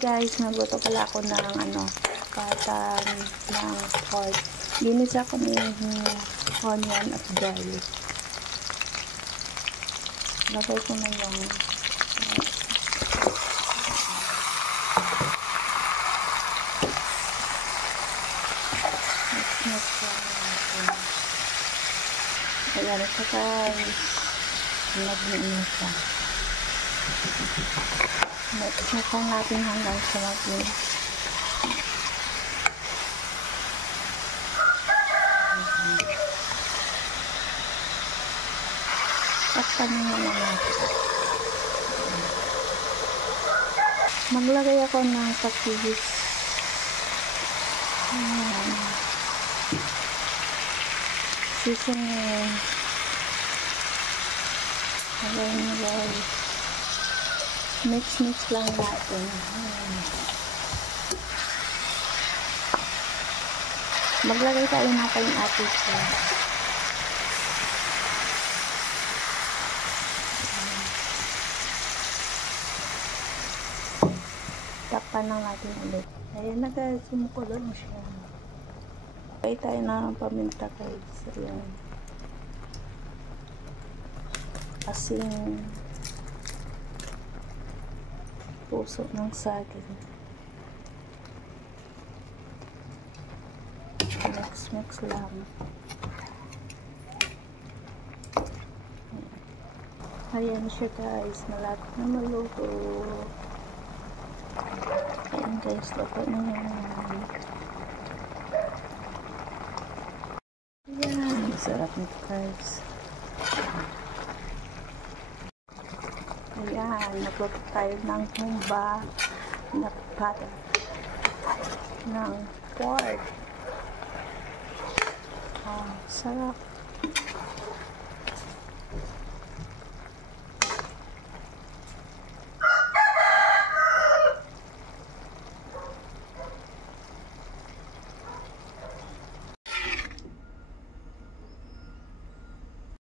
guys, nagluto pala ako ng patan ng pork. Ginisa ko ng onion at garlic. Lagay ko na yung ayan, ito guys. Nag-iinit siya. Mix natin hanggang sa maging takpan nyo naman. Maglagay ako ng patis. Seasoning. Lagay nyo guys. Mix lang natin. Maglagay tayo natin yung atis. Takpan lang natin ulit. Ayan na guys, sumukulo na siya. Lagay tayo ng paminta guys. Ayan. Asin. Puso ng saging. Mix lang. Ayan siya guys, malapit na maluto. Ayan guys, luto na yan. Ayan, sarap nito guys. Ayan, nagluto tayo ng humba na pata ng pork. Sarap.